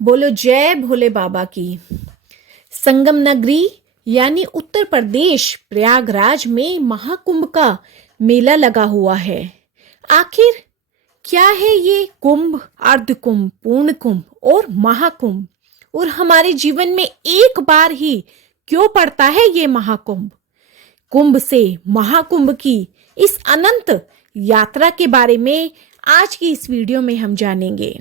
बोलो जय भोले बाबा की। संगम नगरी यानी उत्तर प्रदेश प्रयागराज में महाकुंभ का मेला लगा हुआ है। आखिर क्या है ये कुंभ, अर्ध कुंभ, पूर्ण कुंभ और महाकुंभ, और हमारे जीवन में एक बार ही क्यों पड़ता है ये महाकुंभ? कुंभ से महाकुंभ की इस अनंत यात्रा के बारे में आज की इस वीडियो में हम जानेंगे।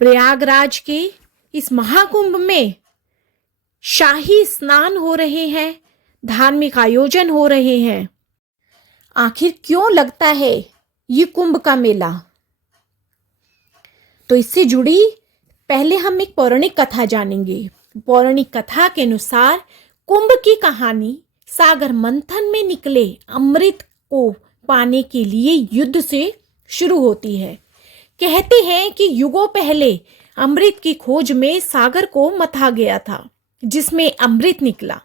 प्रयागराज के इस महाकुंभ में शाही स्नान हो रहे हैं, धार्मिक आयोजन हो रहे हैं। आखिर क्यों लगता है ये कुंभ का मेला? तो इससे जुड़ी पहले हम एक पौराणिक कथा जानेंगे। पौराणिक कथा के अनुसार कुंभ की कहानी सागर मंथन में निकले अमृत को पाने के लिए युद्ध से शुरू होती है। कहते हैं कि युगों पहले अमृत की खोज में सागर को मथा गया था, जिसमें अमृत निकला।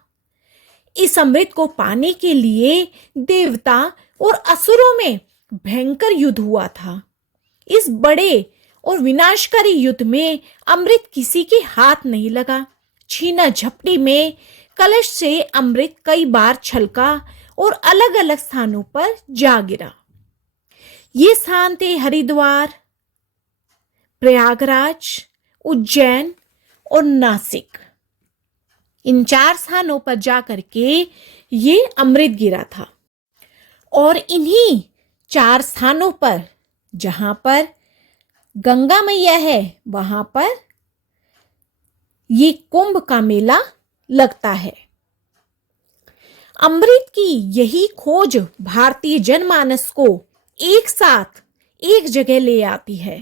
इस अमृत को पाने के लिए देवता और असुरों में भयंकर युद्ध हुआ था। इस बड़े और विनाशकारी युद्ध में अमृत किसी के हाथ नहीं लगा। छीना झपटी में कलश से अमृत कई बार छलका और अलग अलग स्थानों पर जा गिरा। ये स्थान थे हरिद्वार, प्रयागराज, उज्जैन और नासिक। इन 4 स्थानों पर जाकर के ये अमृत गिरा था। और इन्हीं 4 स्थानों पर जहां पर गंगा मैया है, वहां पर ये कुंभ का मेला लगता है। अमृत की यही खोज भारतीय जनमानस को एक साथ एक जगह ले आती है।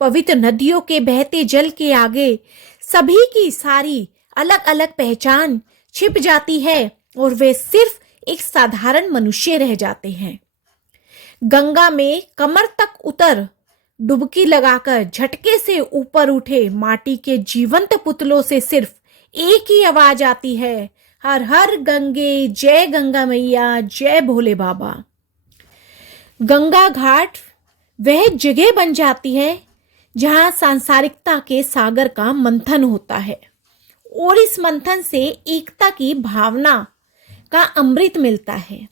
पवित्र नदियों के बहते जल के आगे सभी की सारी अलग अलग पहचान छिप जाती है और वे सिर्फ एक साधारण मनुष्य रह जाते हैं। गंगा में कमर तक उतर डुबकी लगाकर झटके से ऊपर उठे माटी के जीवंत पुतलों से सिर्फ एक ही आवाज आती है, हर हर गंगे, जय गंगा मैया, जय भोले बाबा। गंगा घाट वह जगह बन जाती है जहां सांसारिकता के सागर का मंथन होता है, और इस मंथन से एकता की भावना का अमृत मिलता है।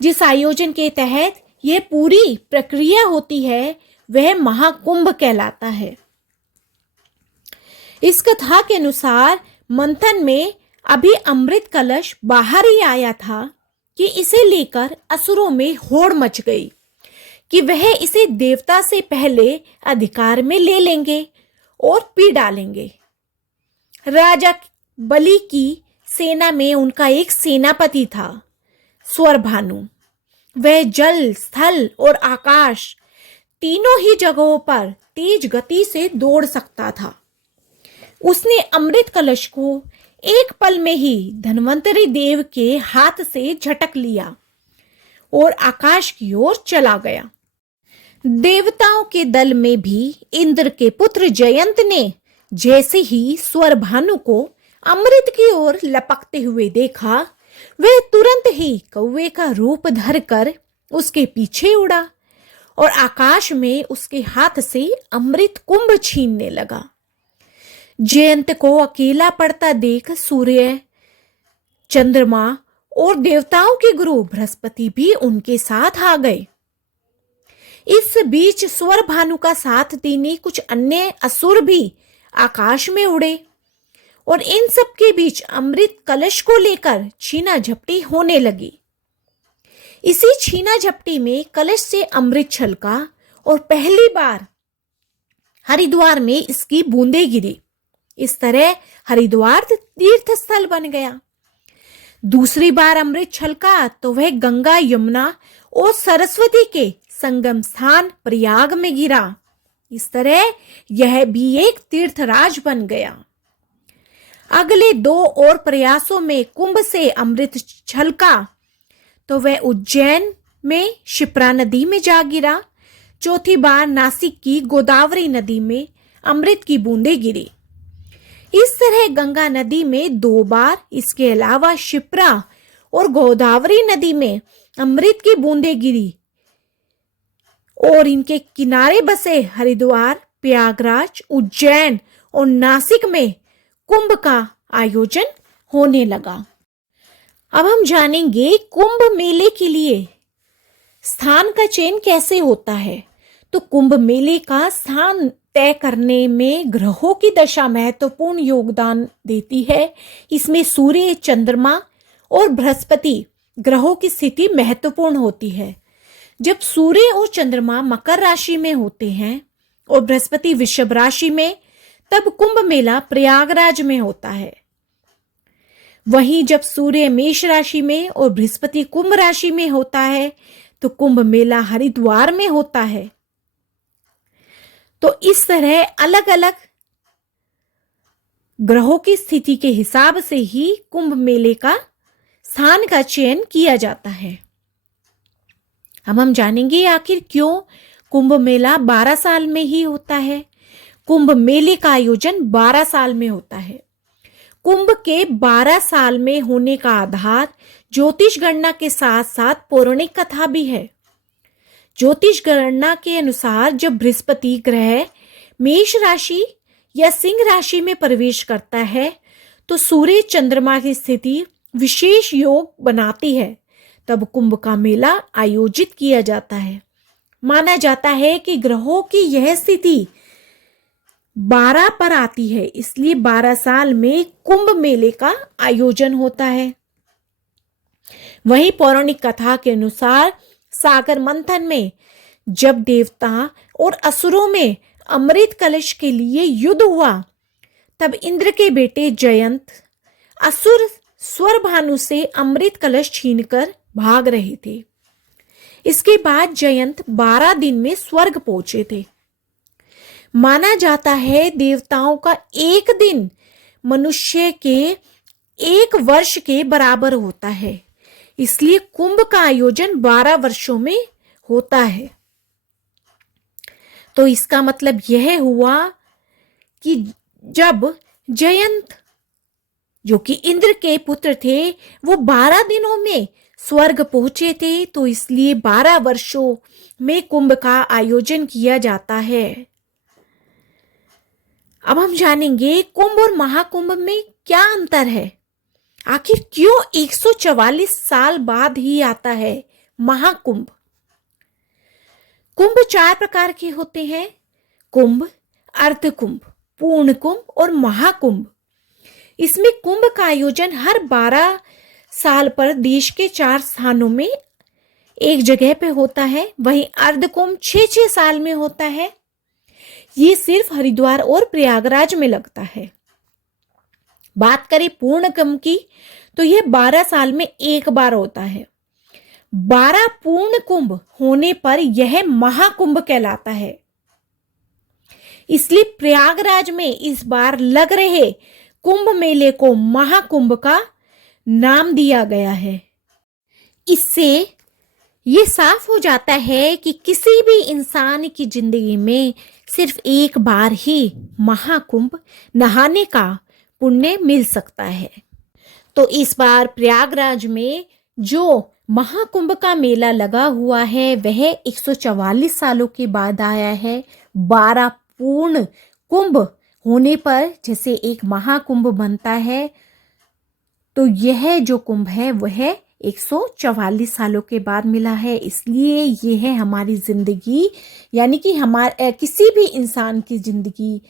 जिस आयोजन के तहत यह पूरी प्रक्रिया होती है वह महाकुंभ कहलाता है। इस कथा के अनुसार मंथन में अभी अमृत कलश बाहर ही आया था कि इसे लेकर असुरों में होड़ मच गई कि वह इसे देवता से पहले अधिकार में ले लेंगे और पी डालेंगे। राजा बलि की सेना में उनका एक सेनापति था, स्वरभानु। वह जल, स्थल और आकाश तीनों ही जगहों पर तेज गति से दौड़ सकता था। उसने अमृत कलश को एक पल में ही धन्वंतरी देव के हाथ से झटक लिया और आकाश की ओर चला गया। देवताओं के दल में भी इंद्र के पुत्र जयंत ने जैसे ही स्वरभानु को अमृत की ओर लपकते हुए देखा, वह तुरंत ही कौवे का रूप धरकर उसके पीछे उड़ा और आकाश में उसके हाथ से अमृत कुंभ छीनने लगा। जयंत को अकेला पड़ता देख सूर्य, चंद्रमा और देवताओं के गुरु बृहस्पति भी उनके साथ आ गए। इस बीच स्वरभानु का साथ देने कुछ अन्य असुर भी आकाश में उड़े और इन सब के बीच अमृत कलश को लेकर छीना झपटी होने लगी। इसी छीना झपटी में कलश से अमृत छलका और पहली बार हरिद्वार में इसकी बूंदें गिरी। इस तरह हरिद्वार तीर्थ स्थल बन गया। दूसरी बार अमृत छलका तो वह गंगा, यमुना और सरस्वती के संगम स्थान प्रयाग में गिरा। इस तरह यह भी एक तीर्थराज बन गया। अगले 2 और प्रयासों में कुंभ से अमृत छलका तो वह उज्जैन में शिप्रा नदी में जा गिरा। चौथी बार नासिक की गोदावरी नदी में अमृत की बूंदें गिरी। इस तरह गंगा नदी में 2 बार, इसके अलावा शिप्रा और गोदावरी नदी में अमृत की बूंदें गिरी और इनके किनारे बसे हरिद्वार, प्रयागराज, उज्जैन और नासिक में कुंभ का आयोजन होने लगा। अब हम जानेंगे कुंभ मेले के लिए स्थान का चयन कैसे होता है। तो कुंभ मेले का स्थान तय करने में ग्रहों की दशा महत्वपूर्ण योगदान देती है। इसमें सूर्य, चंद्रमा और बृहस्पति ग्रहों की स्थिति महत्वपूर्ण होती है। जब सूर्य और चंद्रमा मकर राशि में होते हैं और बृहस्पति वृषभ राशि में, तब कुंभ मेला प्रयागराज में होता है। वहीं जब सूर्य मेष राशि में और बृहस्पति कुंभ राशि में होता है तो कुंभ मेला हरिद्वार में होता है। तो इस तरह अलग अलग ग्रहों की स्थिति के हिसाब से ही कुंभ मेले का स्थान का चयन किया जाता है। अब हम जानेंगे आखिर क्यों कुंभ मेला 12 साल में ही होता है। कुंभ मेले का आयोजन 12 साल में होता है। कुंभ के 12 साल में होने का आधार ज्योतिष गणना के साथ साथ पौराणिक कथा भी है। ज्योतिष गणना के अनुसार जब बृहस्पति ग्रह मेष राशि या सिंह राशि में प्रवेश करता है तो सूर्य चंद्रमा की स्थिति विशेष योग बनाती है, तब कुंभ का मेला आयोजित किया जाता है। माना जाता है कि ग्रहों की यह स्थिति 12 पर आती है, इसलिए 12 साल में कुंभ मेले का आयोजन होता है। वहीं पौराणिक कथा के अनुसार सागर मंथन में जब देवता और असुरों में अमृत कलश के लिए युद्ध हुआ, तब इंद्र के बेटे जयंत असुर स्वर भानु से अमृत कलश छीनकर भाग रहे थे। इसके बाद जयंत 12 दिन में स्वर्ग पहुंचे थे। माना जाता है देवताओं का एक दिन मनुष्य के 1 वर्ष के बराबर होता है, इसलिए कुंभ का आयोजन 12 वर्षों में होता है। तो इसका मतलब यह हुआ कि जब जयंत जो कि इंद्र के पुत्र थे वो 12 दिनों में स्वर्ग पहुंचे थे, तो इसलिए 12 वर्षों में कुंभ का आयोजन किया जाता है। अब हम जानेंगे कुंभ और महाकुंभ में क्या अंतर है। आखिर क्यों 144 साल बाद ही आता है महाकुंभ। कुंभ 4 प्रकार के होते हैं: कुंभ, अर्धकुंभ, पूर्ण कुंभ और महाकुंभ। इसमें कुंभ का आयोजन हर 12 साल पर देश के 4 स्थानों में एक जगह पे होता है। वहीं अर्धकुंभ 6-6 साल में होता है। ये सिर्फ हरिद्वार और प्रयागराज में लगता है। बात करें पूर्ण कुंभ की तो यह 12 साल में एक बार होता है। 12 पूर्ण कुंभ होने पर यह महाकुंभ कहलाता है। इसलिए प्रयागराज में इस बार लग रहे कुंभ मेले को महाकुंभ का नाम दिया गया है। इससे ये साफ हो जाता है कि किसी भी इंसान की जिंदगी में सिर्फ एक बार ही महाकुंभ नहाने का पुण्य मिल सकता है। तो इस बार प्रयागराज में जो महाकुंभ का मेला लगा हुआ है वह 144 सालों के बाद आया है। 12 पूर्ण कुंभ होने पर जैसे एक महाकुंभ बनता है, तो यह जो कुंभ है वह 144 सालों के बाद मिला है। इसलिए ये है हमारी जिंदगी, यानी कि हमारे किसी भी इंसान की जिंदगी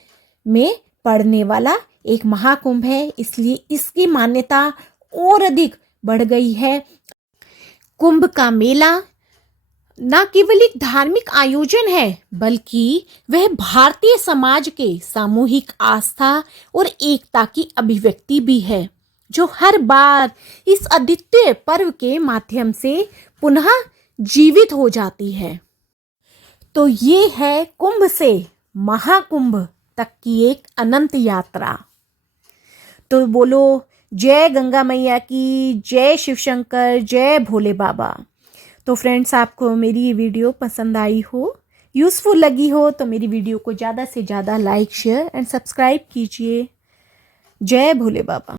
में पड़ने वाला एक महाकुंभ है। इसलिए इसकी मान्यता और अधिक बढ़ गई है। कुंभ का मेला न केवल एक धार्मिक आयोजन है बल्कि वह भारतीय समाज के सामूहिक आस्था और एकता की अभिव्यक्ति भी है, जो हर बार इस अद्वितीय पर्व के माध्यम से पुनः जीवित हो जाती है। तो ये है कुंभ से महाकुंभ तक की एक अनंत यात्रा। तो बोलो जय गंगा मैया की, जय शिव शंकर, जय भोले बाबा। तो फ्रेंड्स, आपको मेरी ये वीडियो पसंद आई हो, यूज़फुल लगी हो तो मेरी वीडियो को ज़्यादा से ज़्यादा लाइक, शेयर एंड सब्सक्राइब कीजिए। जय भोले बाबा।